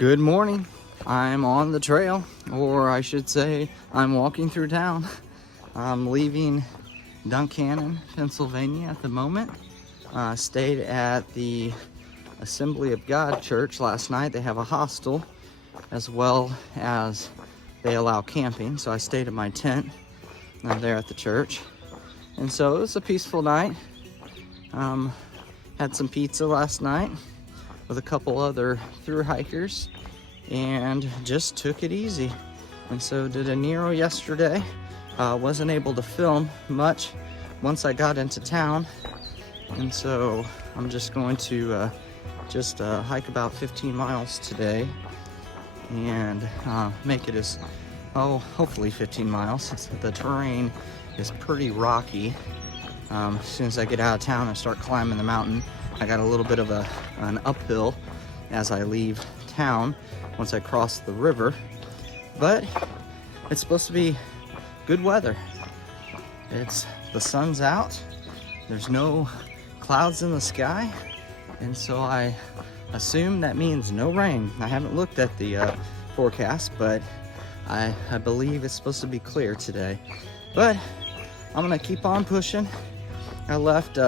Good morning. I'm on the trail, or I should say I'm walking through town. I'm leaving Duncannon, Pennsylvania at the moment. Stayed at the Assembly of God Church last night. They have a hostel as well as they allow camping, so I stayed in my tent there at the church. And so it was a peaceful night. Had some pizza last night with a couple other thru-hikers and just took it easy. And so did a Nero yesterday. Wasn't able to film much once I got into town, and so I'm just going to hike about 15 miles today and make it as hopefully 15 miles. The terrain is pretty rocky. As soon as I get out of town and start climbing the mountain, I got a little bit of an uphill as I leave town once I cross the river, but it's supposed to be good weather. The sun's out, there's no clouds in the sky, and so I assume that means no rain. I haven't looked at the forecast, but I believe it's supposed to be clear today. But I'm gonna keep on pushing. I left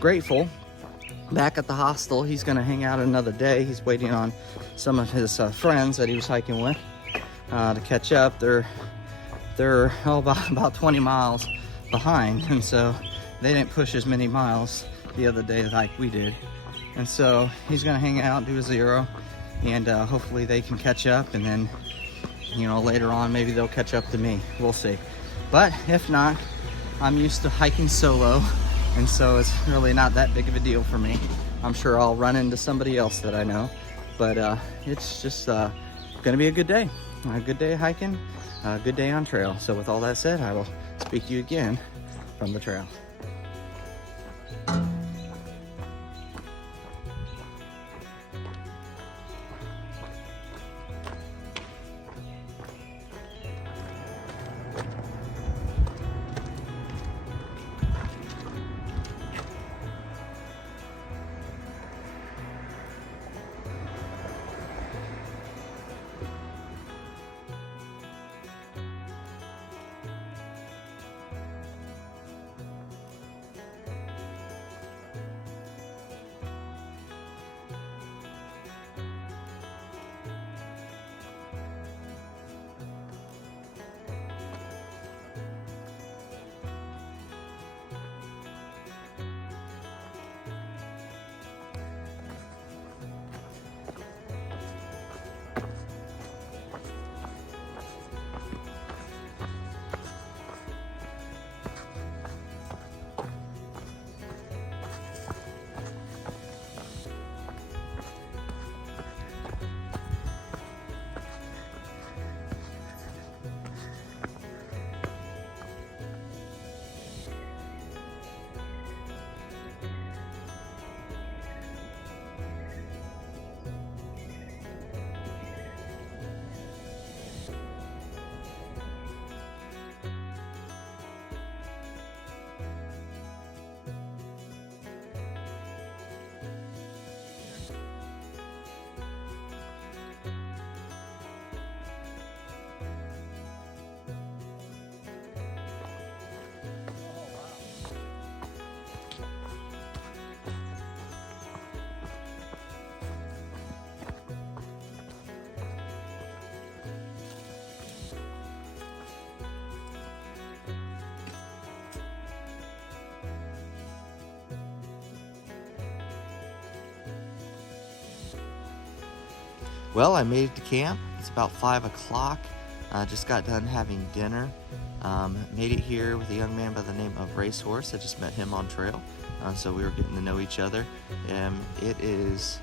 Grateful back at the hostel. He's gonna hang out another day. He's waiting on some of his friends that he was hiking with to catch up. They're about 20 miles behind, and so they didn't push as many miles the other day like we did. And so he's gonna hang out, do a zero, and hopefully they can catch up, and then later on maybe they'll catch up to me. We'll see. But if not, I'm used to hiking solo, and so it's really not that big of a deal for me. I'm sure I'll run into somebody else that I know, but it's just gonna be a good day. A good day hiking, a good day on trail. So with all that said, I will speak to you again from the trail. Well, I made it to camp. It's about 5 o'clock. Just got done having dinner. Made it here with a young man by the name of Racehorse. I just met him on trail, so we were getting to know each other. It is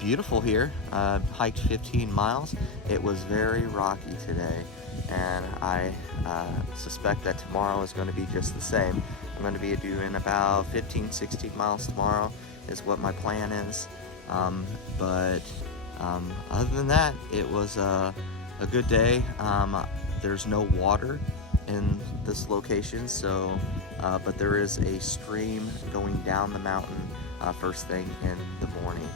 beautiful here. Hiked 15 miles. It was very rocky today, and I suspect that tomorrow is going to be just the same. I'm going to be doing about 15-16 miles tomorrow is what my plan is. But other than that, it was a good day. There's no water in this location, so but there is a stream going down the mountain first thing in the morning.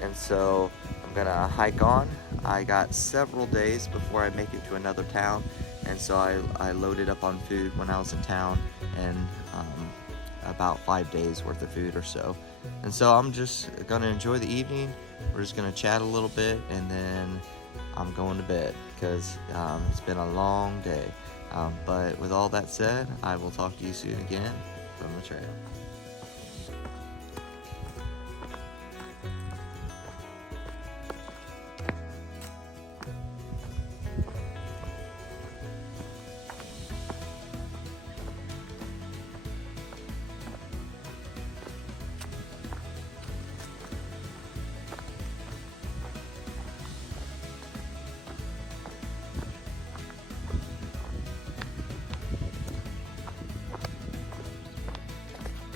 And so I'm gonna hike on. I got several days before I make it to another town, and so I loaded up on food when I was in town, and about 5 days worth of food or so. And so I'm just gonna enjoy the evening. We're just gonna chat a little bit, and then I'm going to bed because it's been a long day. But with all that said, I will talk to you soon again from the trail.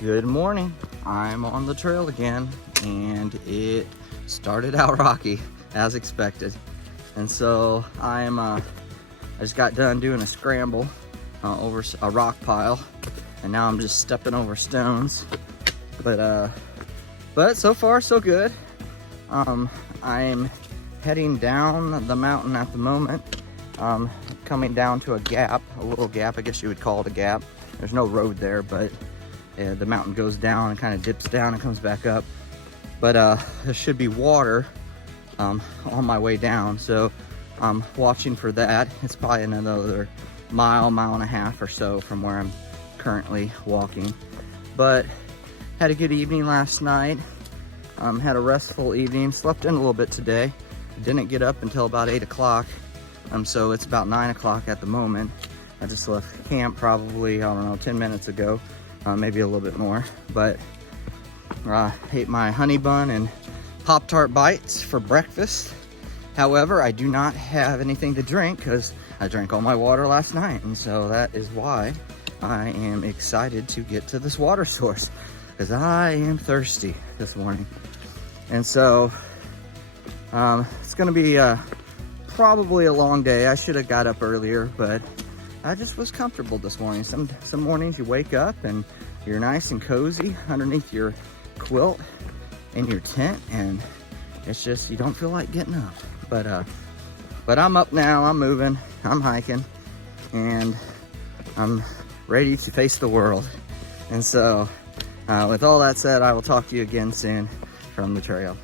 Good morning. I'm on the trail again, and it started out rocky as expected. And so I just got done doing a scramble over a rock pile, and now I'm just stepping over stones. But so far so good. I'm heading down the mountain at the moment, coming down to a gap, a little gap, I guess you would call it a gap. There's no road there, but the mountain goes down and kind of dips down and comes back up. But there should be water on my way down, so I'm watching for that. It's probably another mile and a half or so from where I'm currently walking. But had a good evening last night. Had a restful evening. Slept in a little bit today. Didn't get up until about 8 o'clock. So it's about 9 o'clock at the moment. I just left camp probably, I don't know, 10 minutes ago. Maybe a little bit more, but ate my honey bun and Pop-Tart bites for breakfast. However, I do not have anything to drink because I drank all my water last night, and so that is why I am excited to get to this water source, because I am thirsty this morning. And so it's gonna be probably a long day. I should have got up earlier, but I just was comfortable this morning. Some mornings you wake up and you're nice and cozy underneath your quilt in your tent, and it's just, you don't feel like getting up. But I'm up now, I'm moving, I'm hiking, and I'm ready to face the world. And so with all that said, I will talk to you again soon from the trail.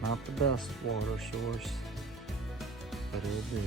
Not the best water source, but it'll do.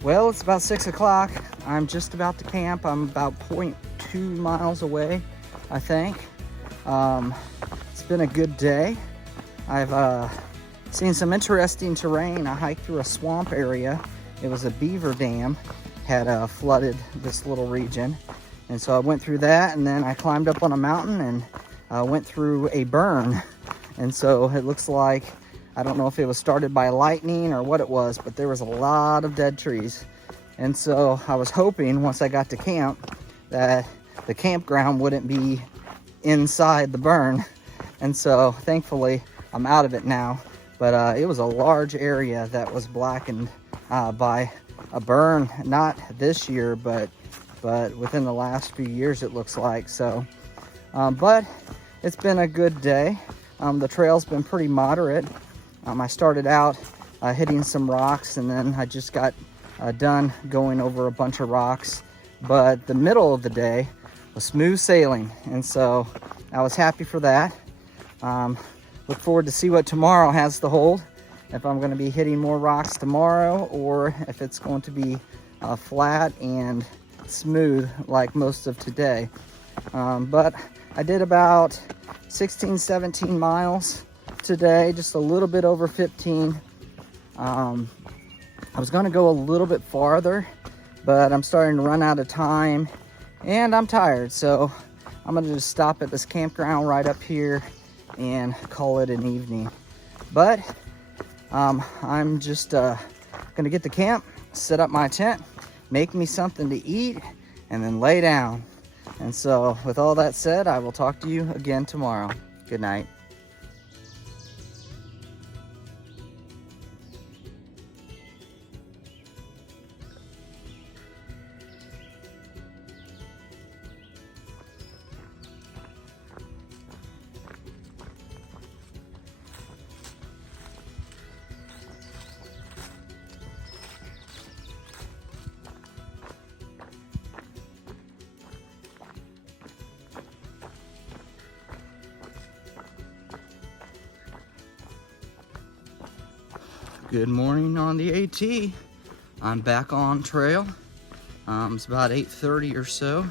Well, it's about 6 o'clock. I'm just about to camp. I'm about 0.2 miles away, I think. It's been a good day. I've seen some interesting terrain. I hiked through a swamp area. It was a beaver dam had flooded this little region. And so I went through that, and then I climbed up on a mountain and went through a burn. And so it looks like, I don't know if it was started by lightning or what it was, but there was a lot of dead trees. And so I was hoping once I got to camp that the campground wouldn't be inside the burn. And so thankfully I'm out of it now. But it was a large area that was blackened by a burn, not this year, but within the last few years it looks like. So, but it's been a good day. The trail's been pretty moderate. I started out hitting some rocks, and then I just got done going over a bunch of rocks. But the middle of the day was smooth sailing, and so I was happy for that. Look forward to see what tomorrow has to hold. If I'm going to be hitting more rocks tomorrow, or if it's going to be flat and smooth like most of today. But I did about 16, 17 miles today, just a little bit over 15. I was going to go a little bit farther, but I'm starting to run out of time and I'm tired, so I'm going to just stop at this campground right up here and call it an evening. But I'm just gonna get to camp, set up my tent, make me something to eat, and then lay down. And so with all that said, I will talk to you again tomorrow. Good night. Good morning on the AT. I'm back on trail. It's about 8:30 or so.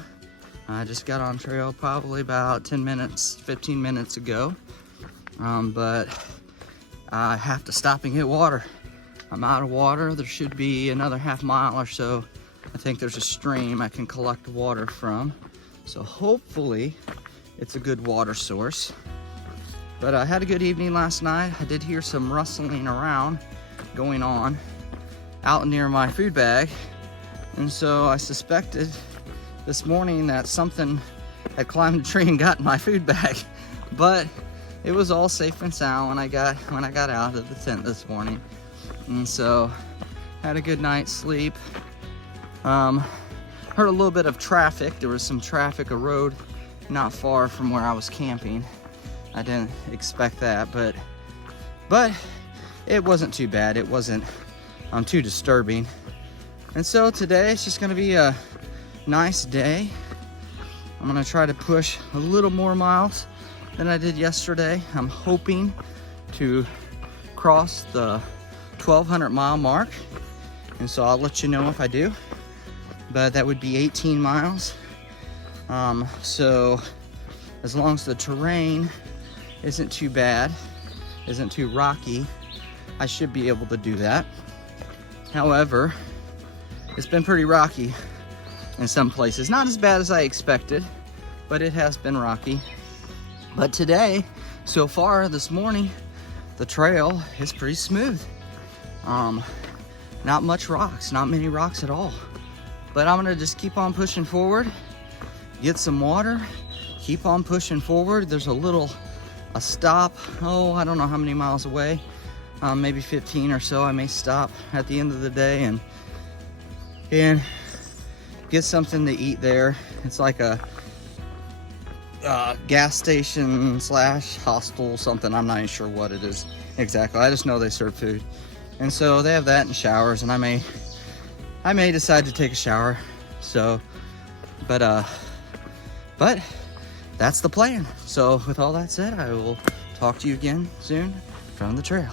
I just got on trail probably about 10 minutes, 15 minutes ago. But I have to stop and get water. I'm out of water. There should be another half mile or so. I think there's a stream I can collect water from. So hopefully it's a good water source. But I had a good evening last night. I did hear some rustling around going on out near my food bag, and so I suspected this morning that something had climbed a tree and got in my food bag, but it was all safe and sound when I got out of the tent this morning. And so had a good night's sleep. Heard a little bit of traffic. There was some traffic, a road not far from where I was camping. I didn't expect that, but it wasn't too bad. It wasn't too disturbing. And so today it's just gonna be a nice day. I'm gonna try to push a little more miles than I did yesterday. I'm hoping to cross the 1,200 mile mark. And so I'll let you know if I do. But that would be 18 miles. So as long as the terrain isn't too bad, isn't too rocky, I should be able to do that. However, it's been pretty rocky in some places. Not as bad as I expected, but it has been rocky. But today, so far this morning, the trail is pretty smooth. Not much rocks, not many rocks at all. But I'm gonna just keep on pushing forward, get some water, keep on pushing forward. There's a stop, I don't know how many miles away. Maybe 15 or so. I may stop at the end of the day and get something to eat there. It's like a gas station / hostel, something. I'm not even sure what it is exactly. I just know they serve food, and so they have that and showers. And I may decide to take a shower. So, but that's the plan. So with all that said, I will talk to you again soon from the trail.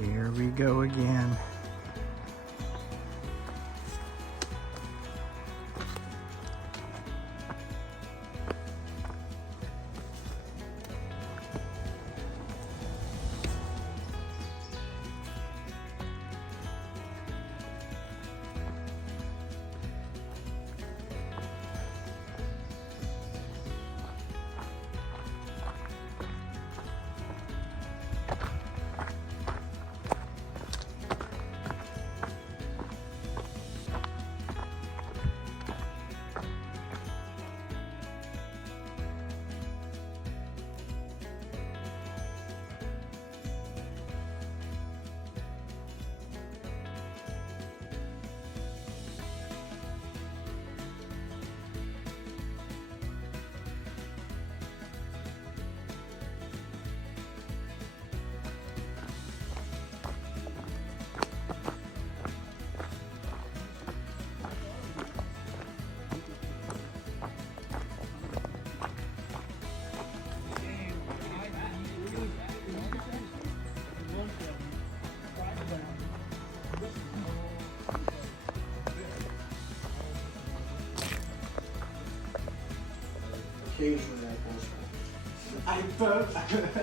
Here we go again.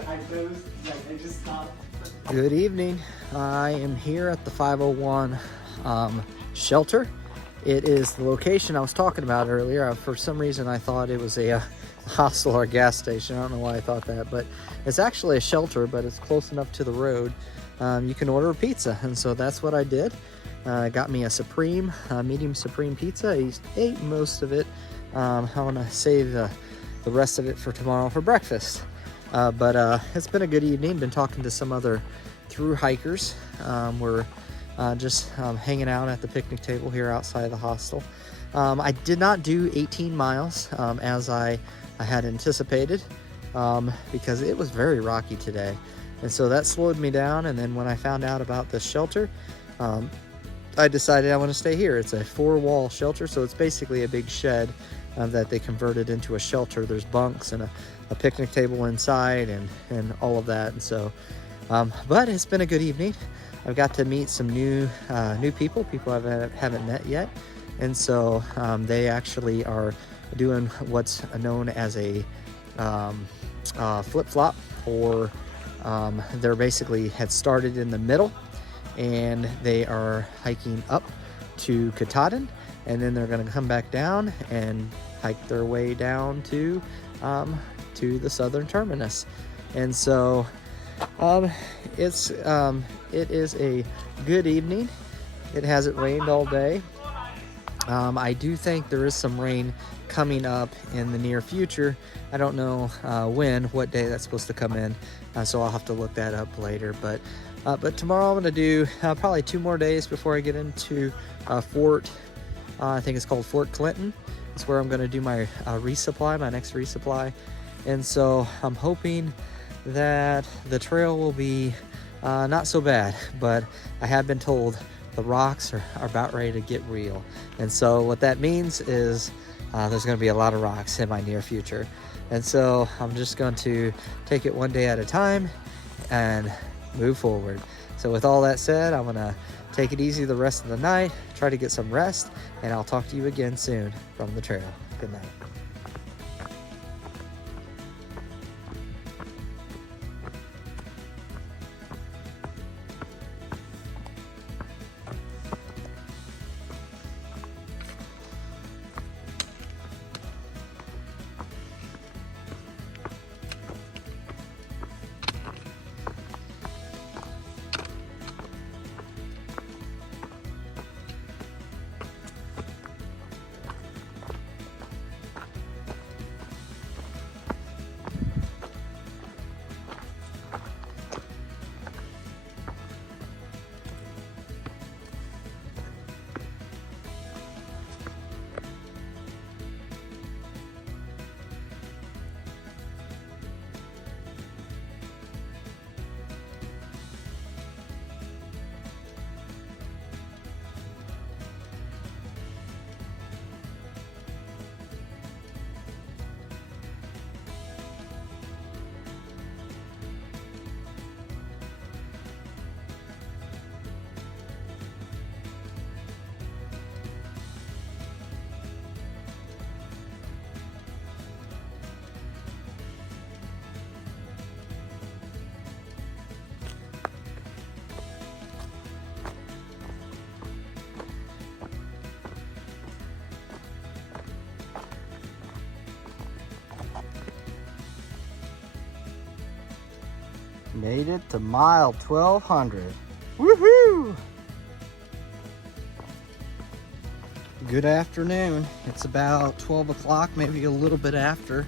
I just stopped. Good evening. I am here at the 501 shelter. It is the location I was talking about earlier. For some reason, I thought it was a hostel or a gas station. I don't know why I thought that, but it's actually a shelter, but it's close enough to the road. You can order a pizza, and so that's what I did. Got me a supreme, medium supreme pizza. I ate most of it. I want to save the rest of it for tomorrow for breakfast. But it's been a good evening. Been talking to some other thru-hikers. We're just hanging out at the picnic table here outside of the hostel. I did not do 18 miles as I had anticipated because it was very rocky today. And so that slowed me down. And then when I found out about the shelter, I decided I want to stay here. It's a 4-wall shelter, so it's basically a big shed that they converted into a shelter. There's bunks and a picnic table inside and all of that. And so, but it's been a good evening. I've got to meet some new people I haven't met yet. And so they actually are doing what's known as a flip-flop, or they're basically had started in the middle and they are hiking up to Katahdin, and then they're going to come back down and hike their way down to the southern terminus. And so it is a good evening. It hasn't rained all day. I do think there is some rain coming up in the near future. I don't know what day that's supposed to come in, so I'll have to look that up later. But tomorrow I'm going to do probably 2 more days before I get into Fort, I think it's called Fort Clinton. It's where I'm going to do my resupply, my next resupply. And so I'm hoping that the trail will be not so bad, but I have been told the rocks are about ready to get real. And so what that means is there's going to be a lot of rocks in my near future. And so I'm just going to take it one day at a time and move forward. So with all that said, I'm going to take it easy the rest of the night, try to get some rest, and I'll talk to you again soon from the trail. Good night. Made it to mile 1200. Woohoo! Good afternoon. It's about 12 o'clock, maybe a little bit after.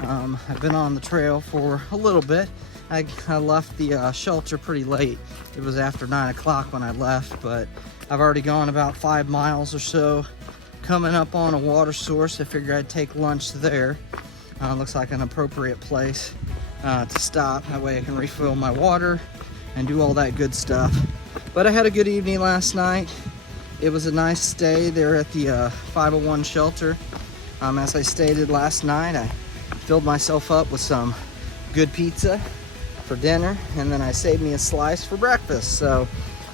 I've been on the trail for a little bit. I left the shelter pretty late. It was after 9 o'clock when I left, but I've already gone about 5 miles or so. Coming up on a water source, I figured I'd take lunch there. Looks like an appropriate place to stop. That way I can refill my water and do all that good stuff. But I had a good evening last night. It was a nice stay there at the 501 shelter. As I stated last night, I filled myself up with some good pizza for dinner, and then I saved me a slice for breakfast. So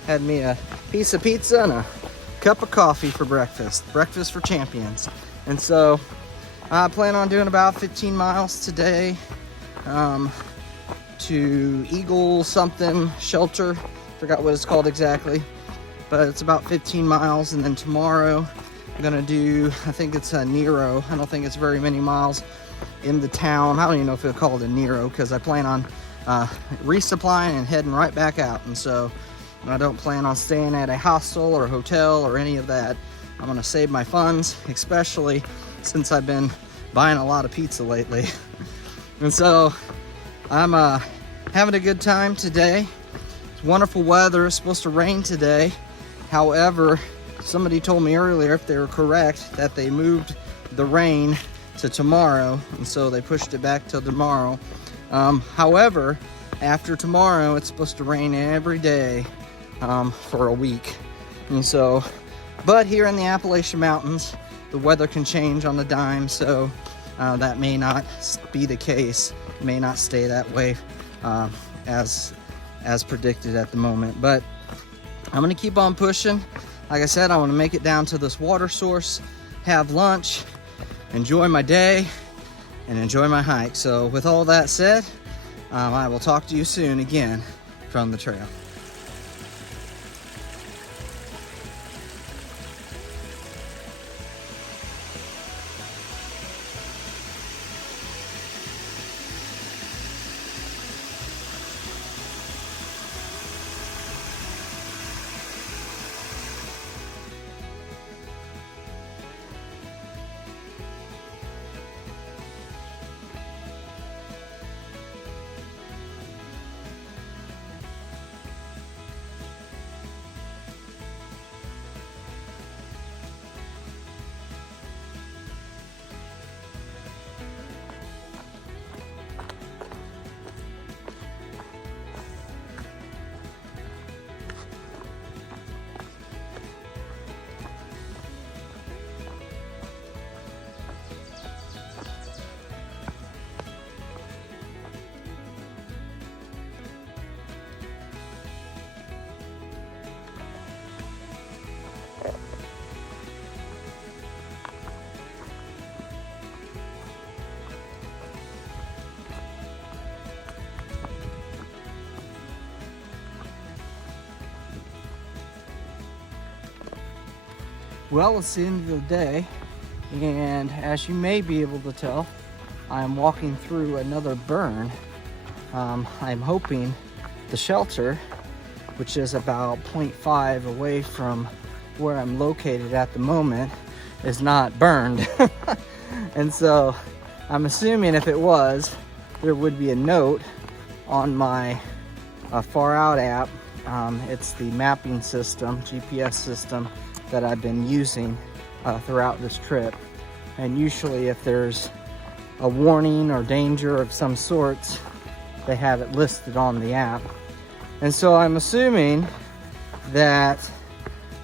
had me a piece of pizza and a cup of coffee for breakfast. Breakfast for champions. And so I plan on doing about 15 miles today to Eagle something shelter. Forgot what it's called exactly, but it's about 15 miles. And then tomorrow I'm gonna do, I think it's a Nero. I don't think it's very many miles in the town. I don't even know if they'll call it a Nero, because I plan on resupplying and heading right back out. And so I don't plan on staying at a hostel or a hotel or any of that. I'm gonna save my funds, especially since I've been buying a lot of pizza lately. And so I'm having a good time today. It's wonderful weather. It's supposed to rain today. However, somebody told me earlier, if they were correct, that they moved the rain to tomorrow, and so they pushed it back till tomorrow. However, after tomorrow, it's supposed to rain every day for a week. And so, but here in the Appalachian Mountains, the weather can change on a dime, so that may not be the case. It may not stay that way as predicted at the moment. But I'm gonna keep on pushing. Like I said, I want to make it down to this water source, have lunch, enjoy my day, and enjoy my hike. So with all that said, I will talk to you soon again from the trail. Well, it's the end of the day, and as you may be able to tell, I'm walking through another burn. I'm hoping the shelter, which is about 0.5 away from where I'm located at the moment, is not burned. And so I'm assuming if it was, there would be a note on my Far Out app. It's the mapping system, GPS system, that I've been using throughout this trip. And usually if there's a warning or danger of some sorts, they have it listed on the app. And so I'm assuming that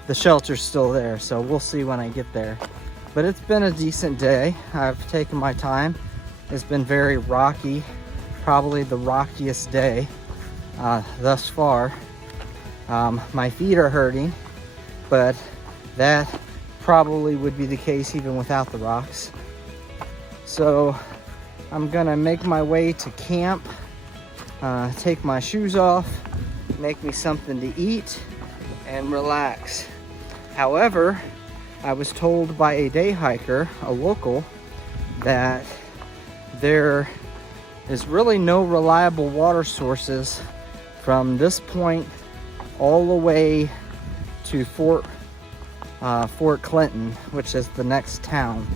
the shelter's still there, so we'll see when I get there. But it's been a decent day. I've taken my time. It's been very rocky, probably the rockiest day thus far. My feet are hurting, but that probably would be the case even without the rocks. So I'm gonna make my way to camp, take my shoes off, make me something to eat, and relax. However, I was told by a day hiker, a local, that there is really no reliable water sources from this point all the way to Fort Clinton, which is the next town.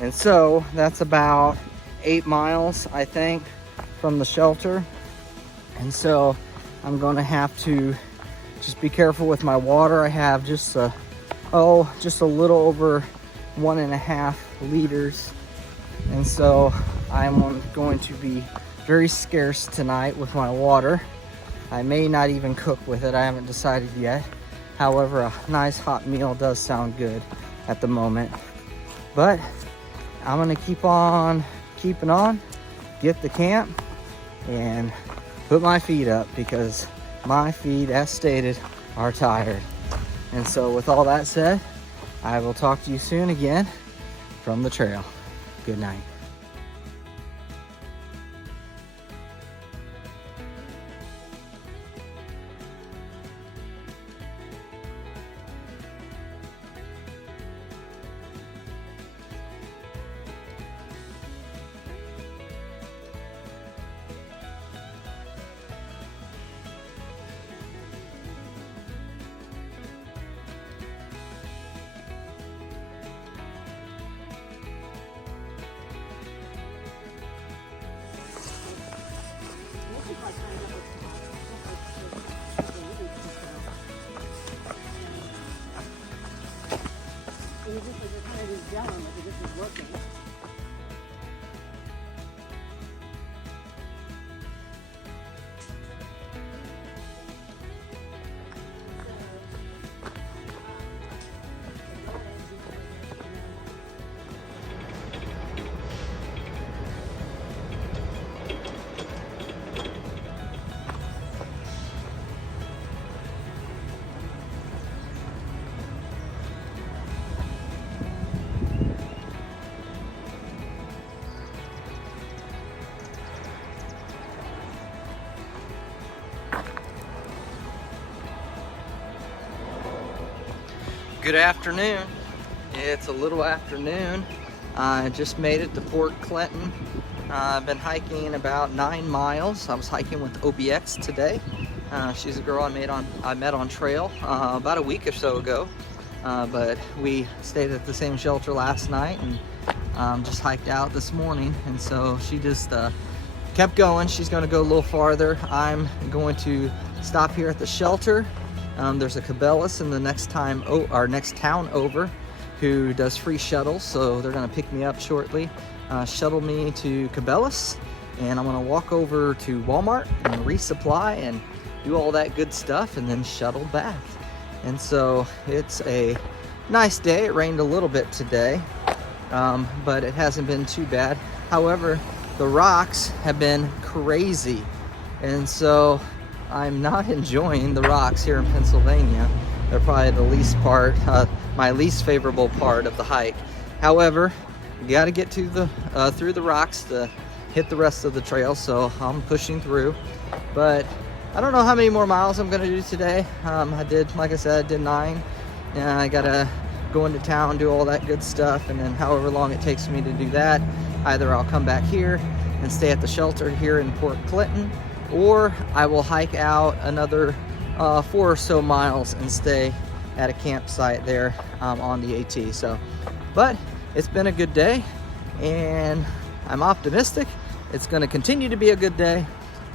And so that's about 8 miles, I think, from the shelter. And so I'm gonna have to just be careful with my water. I have just a little over 1.5 liters. And so I'm going to be very scarce tonight with my water. I may not even cook with it, I haven't decided yet. However, a nice hot meal does sound good at the moment. But I'm gonna keep on keeping on, get the camp, and put my feet up, because my feet, as stated, are tired. And so with all that said, I will talk to you soon again from the trail. Good night. Good afternoon. It's a little afternoon. I just made it to Fort Clinton. I've been hiking about 9 miles. I was hiking with OBX today. She's a girl I met on trail about a week or so ago. But we stayed at the same shelter last night and just hiked out this morning. And so she just kept going. She's going to go a little farther. I'm going to stop here at the shelter. There's a Cabela's in the next town over who does free shuttles, so they're going to pick me up shortly, shuttle me to Cabela's, and I'm going to walk over to Walmart and resupply and do all that good stuff, and then shuttle back. And so it's a nice day. It rained a little bit today, but it hasn't been too bad. However, the rocks have been crazy, and so I'm not enjoying the rocks here in Pennsylvania. They're probably the least part, my least favorable part of the hike. However, you got to get to the through the rocks to hit the rest of the trail, so I'm pushing through. But I don't know how many more miles I'm going to do today. Like I said, I did 9. And I got to go into town, do all that good stuff, and then however long it takes me to do that, either I'll come back here and stay at the shelter here in Fort Clinton, or I will hike out another 4 or so miles and stay at a campsite there on the AT. So, but it's been a good day, and I'm optimistic it's going to continue to be a good day,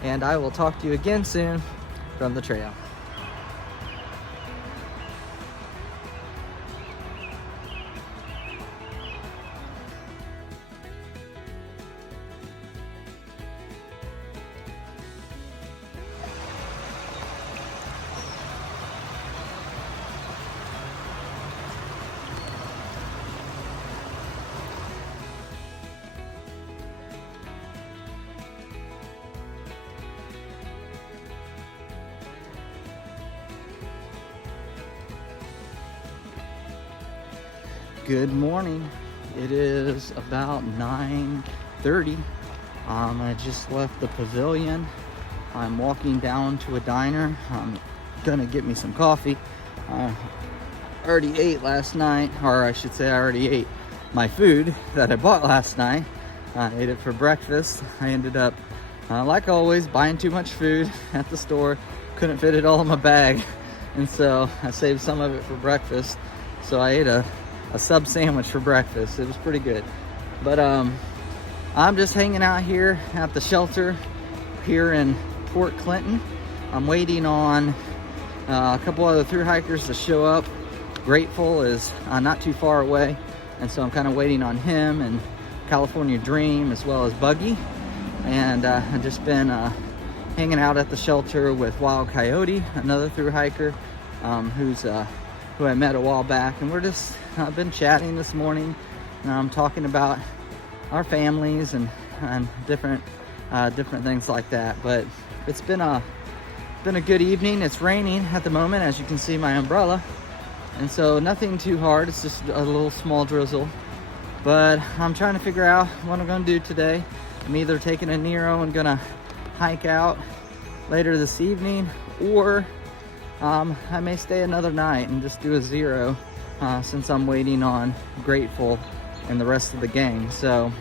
and I will talk to you again soon from the trail. Good morning. It is about 9:30. I just left the pavilion. I'm walking down to a diner. I'm gonna get me some coffee. I already ate last night, or I should say I already ate my food that I bought last night. I ate it for breakfast. I ended up, like always, buying too much food at the store. Couldn't fit it all in my bag. And so I saved some of it for breakfast. So I ate a sub sandwich for breakfast. It was pretty good. But I'm just hanging out here at the shelter here in Port Clinton. I'm waiting on a couple other thru hikers to show up. Grateful is not too far away, and so I'm kind of waiting on him, and California Dream as well as Buggy. And I've just been hanging out at the shelter with Wild Coyote, another thru hiker who I met a while back, and we're just been chatting this morning, talking about our families and different things like that. But it's been a good evening. It's raining at the moment, as you can see my umbrella, and so nothing too hard. It's just a little small drizzle. But I'm trying to figure out what I'm gonna do today. I'm either taking a Nero and gonna hike out later this evening, or I may stay another night and just do a zero since I'm waiting on Grateful and the rest of the gang. So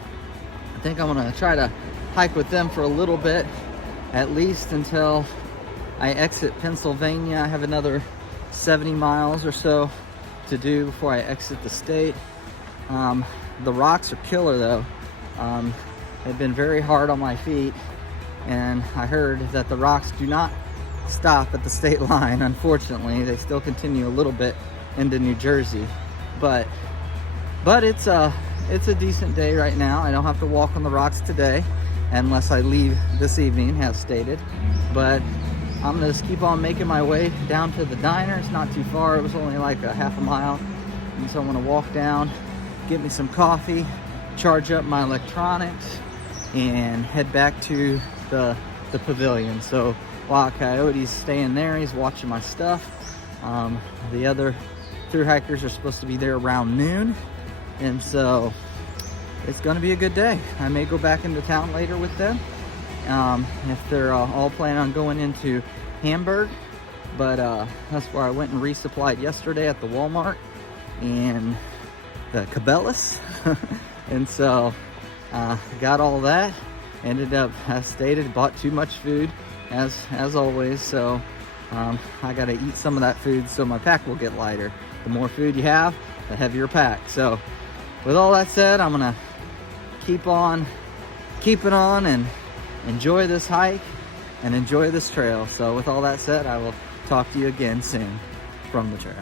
I think I'm gonna try to hike with them for a little bit, at least until I exit Pennsylvania. I have another 70 miles or so to do before I exit the state. The rocks are killer though. They've been very hard on my feet, and I heard that the rocks do not stop at the state line. Unfortunately, they still continue a little bit into New Jersey, but it's a decent day right now. I don't have to walk on the rocks today unless I leave this evening, as stated. But I'm gonna just keep on making my way down to the diner. It's not too far. It was only like a half a mile, and so I'm gonna walk down, get me some coffee, charge up my electronics, and head back to the pavilion. So Wild Coyote's staying there. He's watching my stuff. The other thru hikers are supposed to be there around noon, and so it's gonna be a good day. I may go back into town later with them if they're all planning on going into Hamburg. But that's where I went and resupplied yesterday at the Walmart and the Cabela's. And so got all that. Ended up, as stated, bought too much food as always. So I gotta eat some of that food so my pack will get lighter. The more food you have, the heavier pack. So with all that said, I'm gonna keep on keeping on and enjoy this hike and enjoy this trail. So with all that said, I will talk to you again soon from the trail.